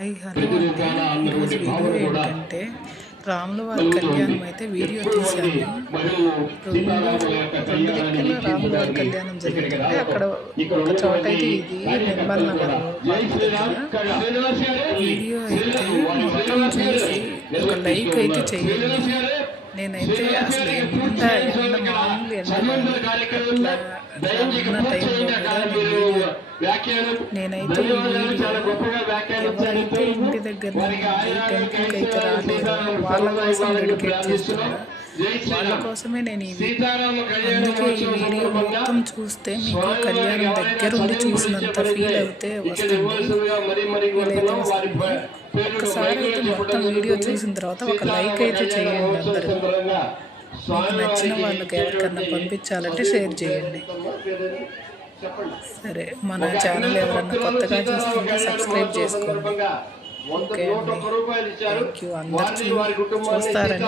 Hello అండి, ఈరోజు video ఏంటంటే రాముల వారి కళ్యాణం అయితే వీడియో తీశాను. రెండు దిక్కుల రాముల వారి కళ్యాణం జరుగుతుంది. అక్కడ ఒక చోట అయితే ఇది నిర్మల్ నగర్ వీడియో అయితే మొత్తం చూసి ఒక లైక్ అయితే చేయండి. నేనైతే అసలు ఎంత మామూలు ఉన్న టైంలో నేనైతే ఎవరైతే ఇంటి దగ్గర నుంచి టెంపుల్కి అయితే రాలేదో వాళ్ళ కోసం డెడికేట్ చేస్తున్నాను. వాళ్ళ కోసమే నేను అందుకే ఈ వీడియో మొత్తం చూస్తే మీకు కళ్యాణం దగ్గర ఉండి చూసినంత ఫీల్ అయితే వస్తుంది. ఒక్కసారి అయితే మొత్తం వీడియో చూసిన తర్వాత ఒక లైక్ అయితే చేయండి. అందరూ మీకు నచ్చిన వాళ్ళకి ఎవరికన్నా పంపించాలంటే షేర్ చేయండి. సరే, మన ఛానల్ ఎవరన్నా కొత్తగా చూస్తుంటే సబ్స్క్రైబ్ చేసుకోండి. ఓకే అండి, థ్యాంక్ యూ. అందరూ చూస్తారని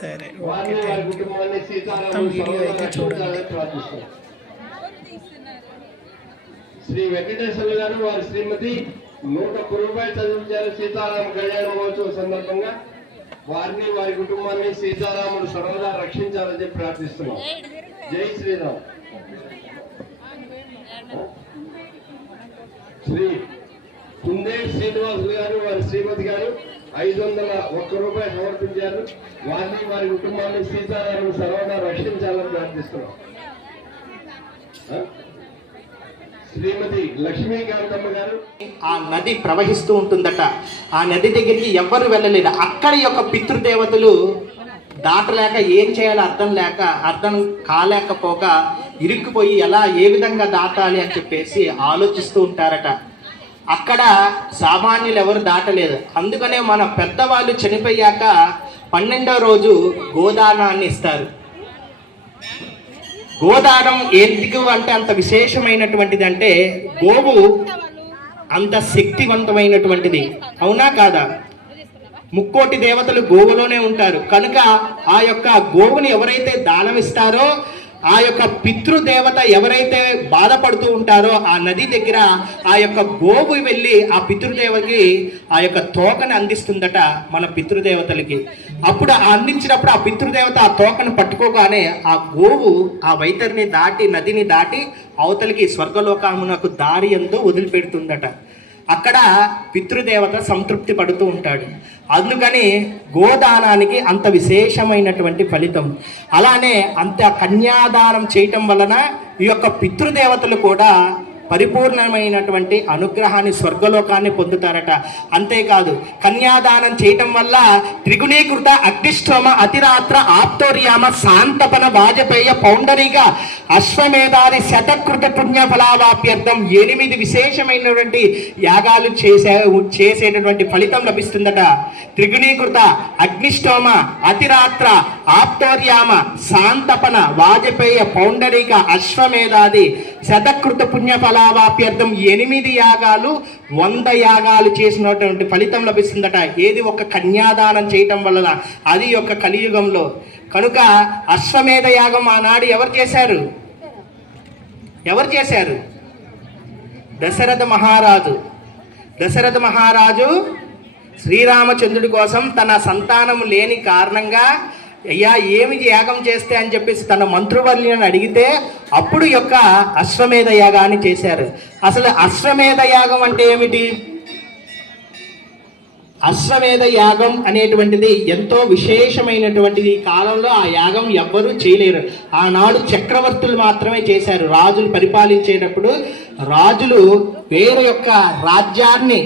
సరే, ఓకే, థ్యాంక్ యూ. మొత్తం వీడియో అయితే చూడండి. శ్రీ వెంకటేశ్వర గారు వారి శ్రీమతి 100 రూపాయలు చదివించారు. సీతారామ కళ్యాణ మహోత్సవం సందర్భంగా వారిని వారి కుటుంబాన్ని సీతారాముడు సర్వదా రక్షించాలని చెప్పి ప్రార్థిస్తున్నాం. జై శ్రీరామ్. శ్రీ కుందే శ్రీనివాసులు గారు వారి శ్రీమతి గారు 501 రూపాయలు సమర్పించారు. వారిని వారి కుటుంబాన్ని సీతారాముడు సర్వదా రక్షించాలని ప్రార్థిస్తున్నాం. శ్రీమతి లక్ష్మీకాంతమ్మ గారు. ఆ నది ప్రవహిస్తూ ఉంటుందట. ఆ నది దగ్గరికి ఎవ్వరు వెళ్ళలేరు. అక్కడ యొక్క పితృదేవతలు దాటలేక ఏం చేయాలో అర్థం కాలేకపోగా ఇరుక్కుపోయి ఏ విధంగా దాటాలి అని చెప్పేసి ఆలోచిస్తూ ఉంటారట. అక్కడ సామాన్యులు ఎవరు దాటలేదు. అందుకనే మన పెద్దవాళ్ళు చనిపోయాక 12వ రోజు గోదానాన్ని ఇస్తారు. గోదానం ఎందుకు అంటే అంత విశేషమైనటువంటిది అంటే గోవు అంత శక్తివంతమైనటువంటిది. అవునా కాదా? 3 కోటి దేవతలు గోవులోనే ఉంటారు. కనుక ఆ యొక్క గోవుని ఎవరైతే దానమిస్తారో ఆ యొక్క పితృదేవత ఎవరైతే బాధపడుతూ ఉంటారో ఆ నది దగ్గర ఆ యొక్క గోవు వెళ్ళి ఆ పితృదేవతకి ఆ యొక్క తోకని అందిస్తుందట మన పితృదేవతలకి. అప్పుడు అందించినప్పుడు ఆ పితృదేవత ఆ తోకను పట్టుకోగానే ఆ గోవు ఆ వైతరిని దాటి నదిని దాటి అవతలికి స్వర్గలోకమునకు దారి ఎంతో వదిలిపెడుతుందట. అక్కడ పితృదేవత సంతృప్తి పడుతూ ఉంటాడు. అందుకని గోదానానికి అంత విశేషమైనటువంటి ఫలితం. అలానే అంత కన్యాదానం చేయటం వలన ఈ యొక్క పితృదేవతలు కూడా పరిపూర్ణమైనటువంటి అనుగ్రహాన్ని స్వర్గలోకాన్ని పొందుతారట. అంతేకాదు, కన్యాదానం చేయటం వల్ల త్రిగుణీకృత అగ్నిష్టోమ అతిరాత్ర ఆప్తోర్యామ శాంతపన వాజపేయ పౌండరీగ అశ్వమేధాది శతకృత పుణ్య ఫలావాప్యర్థం 8 విశేషమైనటువంటి యాగాలు చేసేటటువంటి ఫలితం లభిస్తుందట. త్రిగుణీకృత అగ్నిష్టోమ అతిరాత్ర ఆప్తోర్యామ శాంతపన వాజపేయ పౌండరీగ అశ్వమేధాది శతకృత పుణ్య ఫలావాప్యర్థం 8 యాగాలు 100 యాగాలు చేసినటువంటి ఫలితం లభిస్తుందట. ఏది? ఒక కన్యాదానం చేయటం వలన. అది యొక్క కలియుగంలో. కనుక అశ్వమేధ యాగం ఆనాడు ఎవరు చేశారు? దశరథ మహారాజు శ్రీరామచంద్రుడి కోసం తన సంతానం లేని కారణంగా అయ్యా ఏమి యాగం చేస్తే అని చెప్పేసి తన మంత్రివర్యులను అడిగితే అప్పుడు యొక్క అశ్వమేధ యాగాన్ని చేశారు. అసలు అశ్వమేధ యాగం అంటే ఏమిటి? అశ్వమేధ యాగం అనేటువంటిది ఎంతో విశేషమైనటువంటిది. ఈ కాలంలో ఆ యాగం ఎవ్వరూ చేయలేరు. ఆనాడు చక్రవర్తులు మాత్రమే చేశారు. రాజులు పరిపాలించేటప్పుడు రాజులు వేరే యొక్క రాజ్యాన్ని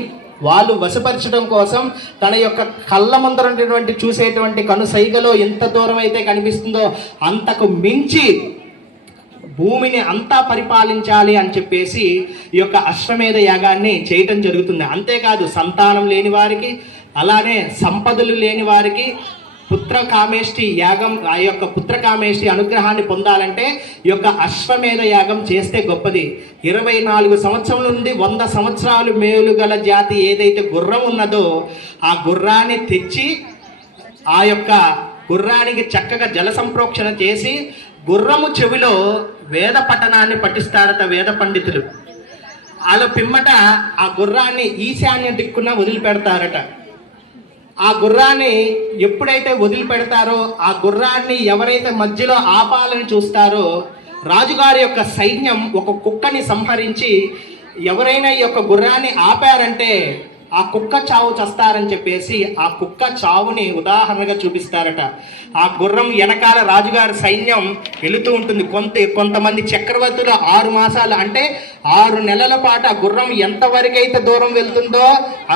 వాళ్ళు వశపరచడం కోసం తన యొక్క కళ్ళ ముందరటువంటి చూసేటువంటి కనుసైగలో ఎంత దూరం అయితే కనిపిస్తుందో అంతకు మించి భూమిని అంతా పరిపాలించాలి అని చెప్పేసి ఈ యొక్క అశ్వమేధ యాగాన్ని చేయటం జరుగుతుంది. అంతేకాదు, సంతానం లేని వారికి, అలానే సంపదలు లేని వారికి పుత్రకామేష్టి యాగం, ఆ యొక్క పుత్రకామేష్టి అనుగ్రహాన్ని పొందాలంటే ఈ యొక్క అశ్వమేధ యాగం చేస్తే గొప్పది. 24 సంవత్సరాల నుండి 100 సంవత్సరాలు మేలు గల జాతి ఏదైతే గుర్రం ఉన్నదో ఆ గుర్రాన్ని తెచ్చి ఆ యొక్క గుర్రానికి చక్కగా జల సంప్రోక్షణ చేసి గుర్రము చెవిలో వేద పఠనాన్ని పఠిస్తారట వేద పండితులు. వాళ్ళ పిమ్మట ఆ గుర్రాన్ని ఈశాన్య దిక్కున వదిలిపెడతారట. ఆ గుర్రాన్ని ఎప్పుడైతే వదిలిపెడతారో ఆ గుర్రాన్ని ఎవరైతే మధ్యలో ఆపాలని చూస్తారో రాజుగారి యొక్క సైన్యం ఒక కుక్కని సంహరించి ఎవరైనా ఈ యొక్క గుర్రాన్ని ఆపారంటే ఆ కుక్క చావు చస్తారని చెప్పేసి ఆ కుక్క చావుని ఉదాహరణగా చూపిస్తారట. ఆ గుర్రం వెనకాల రాజుగారి సైన్యం వెళుతూ ఉంటుంది. కొంతమంది చక్రవర్తులు 6 మాసాలు అంటే 6 నెలల పాటు ఆ గుర్రం ఎంతవరకైతే దూరం వెళ్తుందో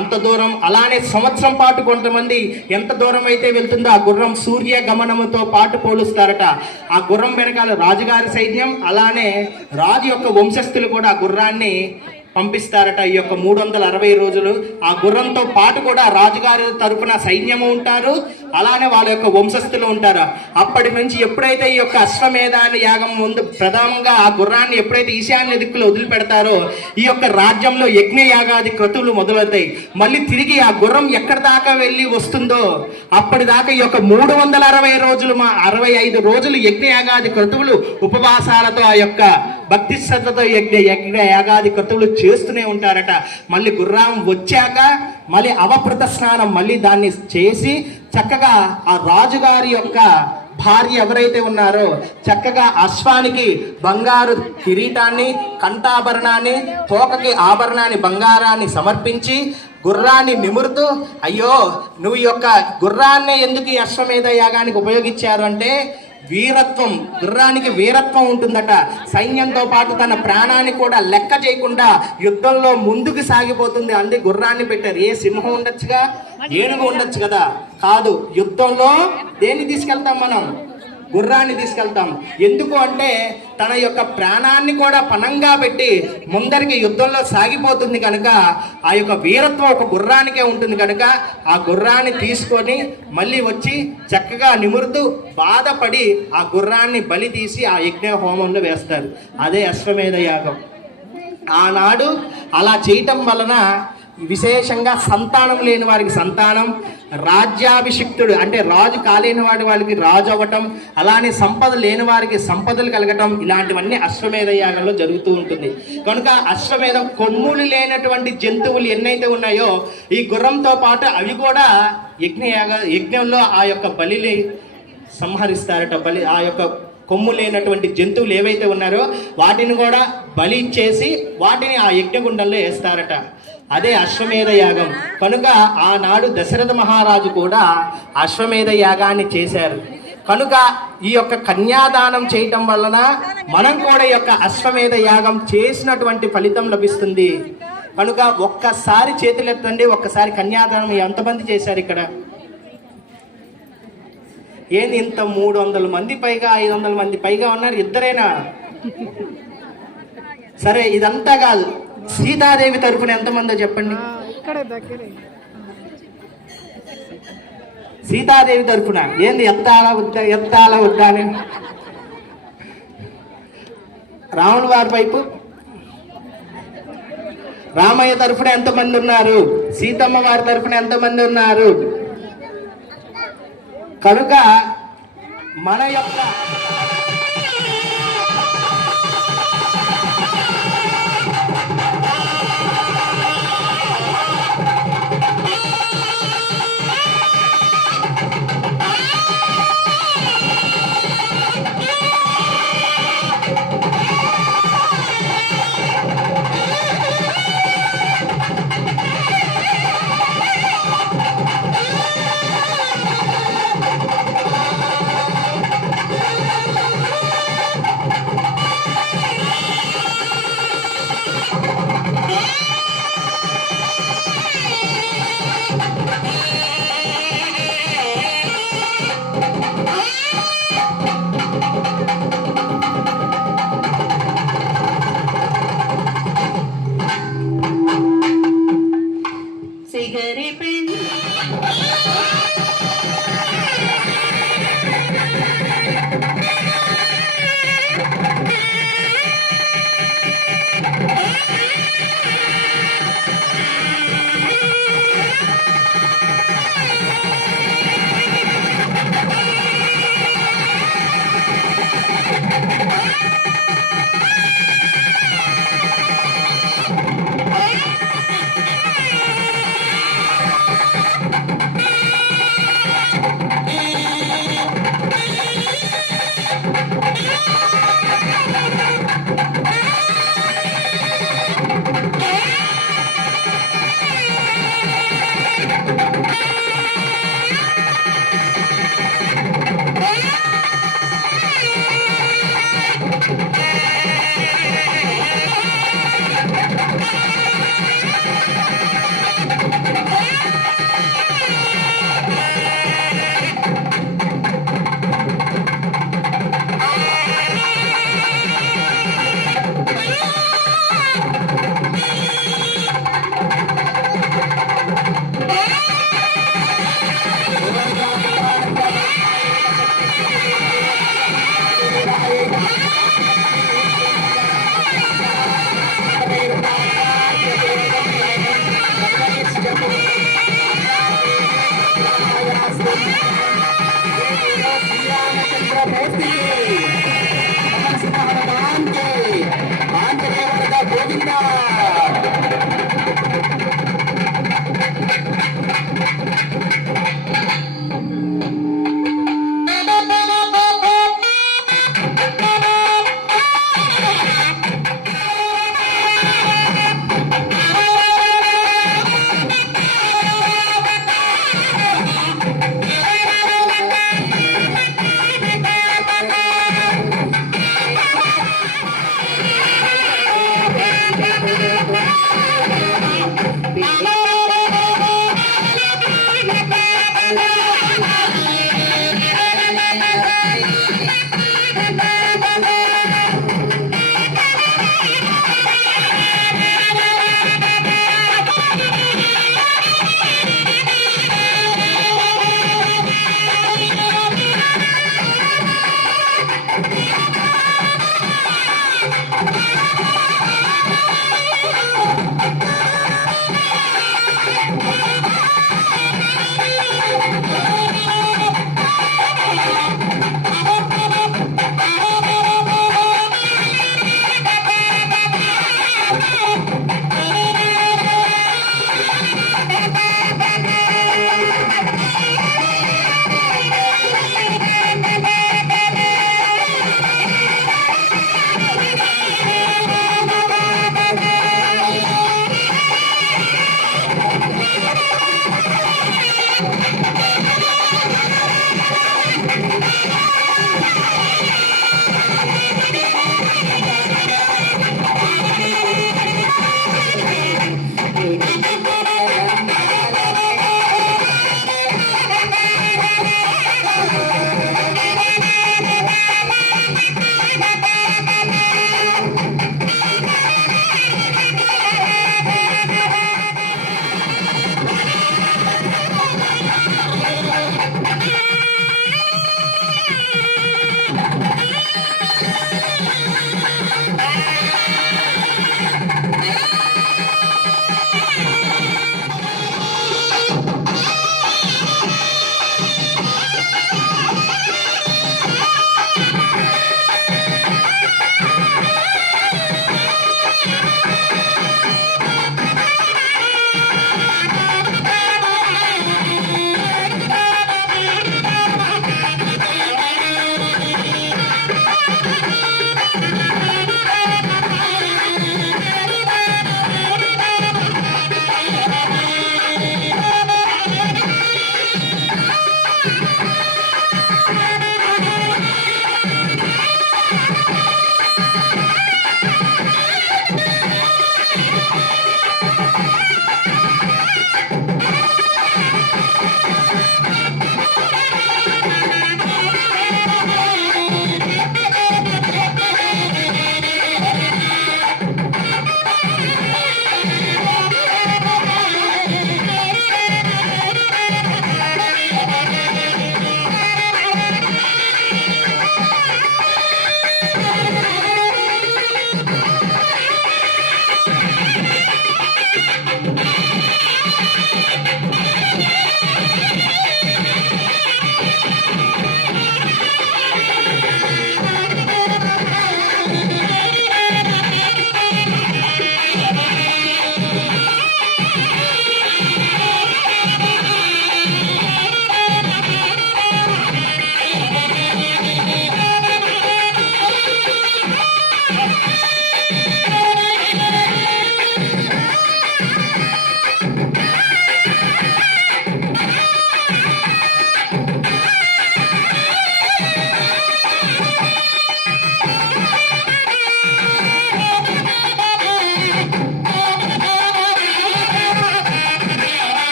అంత దూరం, అలానే సంవత్సరం పాటు కొంతమంది ఎంత దూరం అయితే వెళ్తుందో ఆ గుర్రం సూర్య గమనముతో పాటు పోలుస్తారట. ఆ గుర్రం వెనకాల రాజుగారి సైన్యం, అలానే రాజు యొక్క వంశస్థులు కూడా ఆ గుర్రాన్ని పంపిస్తారట. ఈ యొక్క 360 రోజులు ఆ గుర్రంతో పాటు కూడా రాజుగారి తరపున సైన్యము ఉంటారు, అలానే వాళ్ళ యొక్క వంశస్థులు ఉంటారు. అప్పటి నుంచి ఎప్పుడైతే ఈ యొక్క అశ్వమేధాన్ని యాగం ముందు ప్రధానంగా ఆ గుర్రాన్ని ఎప్పుడైతే ఈశాన్య దిక్కులో వదిలిపెడతారో ఈ యొక్క రాజ్యంలో యజ్ఞ యాగాది క్రతువులు మొదలవుతాయి. మళ్ళీ తిరిగి ఆ గుర్రం ఎక్కడి దాకా వెళ్ళి వస్తుందో అప్పటిదాకా ఈ యొక్క 360 రోజులు 65 రోజులు యజ్ఞ యాగాది క్రతువులు ఉపవాసాలతో ఆ యొక్క భక్తి శ్రద్ధతో యజ్ఞ యాగాది క్రతువులు చేస్తూనే ఉంటారట. మళ్ళీ గుర్రం వచ్చాక మళ్ళీ అవభృత స్నానం మళ్ళీ దాన్ని చేసి చక్కగా ఆ రాజుగారి యొక్క భార్య ఎవరైతే ఉన్నారో చక్కగా అశ్వానికి బంగారు కిరీటాన్ని, కంఠాభరణాన్ని, తోకకి ఆభరణాన్ని, బంగారాన్ని సమర్పించి గుర్రాన్ని నిమురుతూ, అయ్యో నువ్వు ఈ యొక్క గుర్రాన్ని ఎందుకు ఈ అశ్వమేధ యాగానికి ఉపయోగించారు అంటే వీరత్వం, గుర్రానికి వీరత్వం ఉంటుందట. సైన్యంతో పాటు తన ప్రాణాన్ని కూడా లెక్క చేయకుండా యుద్ధంలో ముందుకు సాగిపోతుంది. అంది గుర్రాన్ని పెట్టారు. ఏ సింహం ఉండొచ్చుగా, ఏనుగు ఉండొచ్చు కదా, కాదు. యుద్ధంలో దేన్ని తీసుకెళ్తాం మనం? గుర్రాన్ని తీసుకెళ్తాం. ఎందుకు అంటే తన యొక్క ప్రాణాన్ని కూడా పణంగా పెట్టి ముందరికి యుద్ధంలో సాగిపోతుంది కనుక ఆ యొక్క వీరత్వం ఒక గుర్రానికే ఉంటుంది కనుక ఆ గుర్రాన్ని తీసుకొని మళ్ళీ వచ్చి చక్కగా నిమురుతూ బాధపడి ఆ గుర్రాన్ని బలి తీసి ఆ యజ్ఞ హోమంలో వేస్తారు. అదే అశ్వమేధ యాగం. ఆనాడు అలా చేయటం వలన విశేషంగా సంతానం లేని వారికి సంతానం, రాజ్యాభిషిక్తుడు అంటే రాజు కాలేని వాళ్ళకి రాజు అవ్వటం, అలానే సంపద లేని వారికి సంపదలు కలగటం, ఇలాంటివన్నీ అశ్వమేధ యాగంలో జరుగుతూ ఉంటుంది. కనుక అశ్వమేధం కొమ్ములు లేనటువంటి జంతువులు ఎన్నైతే ఉన్నాయో ఈ గుర్రంతో పాటు అవి కూడా యజ్ఞంలో ఆ యొక్క బలిని సంహరిస్తారట. ఆ యొక్క కొమ్ము లేనటువంటి జంతువులు ఏవైతే ఉన్నారో వాటిని కూడా బలి ఇచ్చేసి వాటిని ఆ యజ్ఞగుండంలో వేస్తారట. అదే అశ్వమేధ యాగం. కనుక ఆనాడు దశరథ మహారాజు కూడా అశ్వమేధ యాగాన్ని చేశారు. కనుక ఈ యొక్క కన్యాదానం చేయటం వలన మనం కూడా ఈ యొక్క అశ్వమేధ యాగం చేసినటువంటి ఫలితం లభిస్తుంది. కనుక ఒక్కసారి చేతులెత్తండి, ఒక్కసారి కన్యాదానం ఎంతమంది చేశారు ఇక్కడ? ఏంది ఇంత 300 మంది పైగా 500 మంది పైగా ఉన్నారు, ఇద్దరేనా? సరే, ఇదంతా కాదు, సీతాదేవి తరఫున ఎంతమందో చెప్పండి. సీతాదేవి తరఫున ఏంది ఎత్తాల వద్దా అని? రావణ వారి వైపు రామయ్య తరఫున ఎంతమంది ఉన్నారు? సీతమ్మ వారి తరఫున ఎంతమంది ఉన్నారు? కనుక మన యొక్క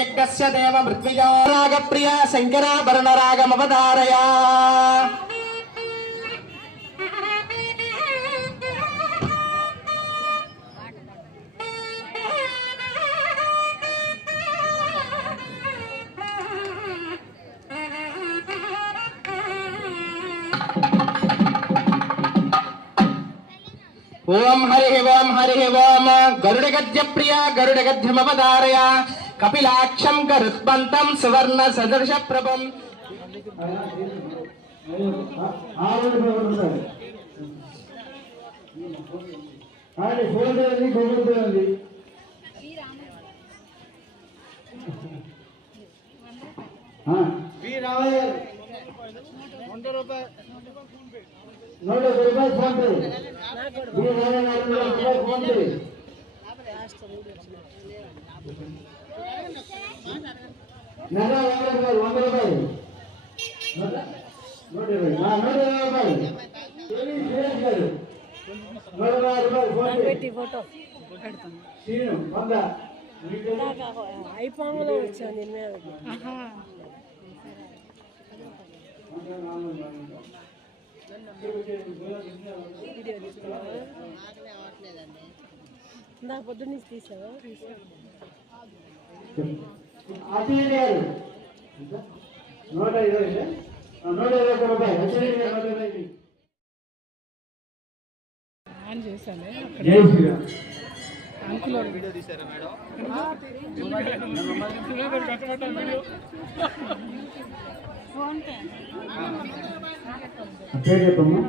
యజ్ఞస్య దేవ మృత్విజో రాగప్రియ శంకరాభరణ రాగమవధారయ. ఓం హరి ఓం గరుడ గద్య ప్రియ గరుడ గద్యమవధారయ కపిలాక్షం గరుత్మంతం సువర్ణ సదృశ ప్రభం. ₹100 ఫోన్ పే. PhonePe. ఐపాంలో వచ్చాను నిన్న. నాకు పొద్దున్న నుంచి తీసావా? ఆన్ చేశానే జై శ్రీరామ్. అంకుల్ వీడియో తీసారా మేడం? పేరు చెప్పమ్మా.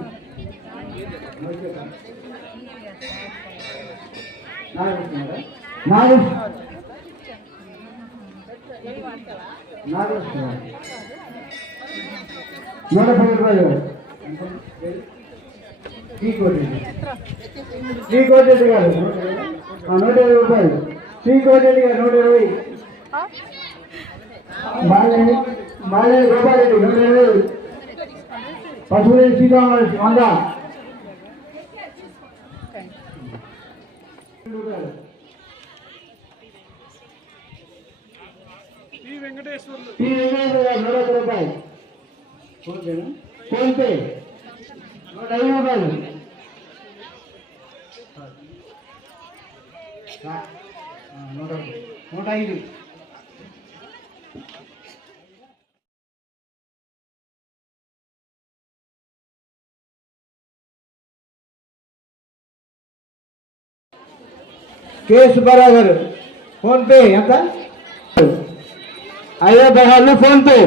శ్రీకోటెడ్డి గారు ₹120. శ్రీకోటెడ్డి గారు 120. బాలయ్య గోపాలరెడ్డి 120. పశువులేని శ్రీకామరాజు 100. శ్రీ వెంకటేశ్వర్లు గారు ₹101. Phone pay ₹105. ₹105. కే సుబ్బారావు గారు ఫోన్ పే ఎంత? 5 ఫోన్ పే.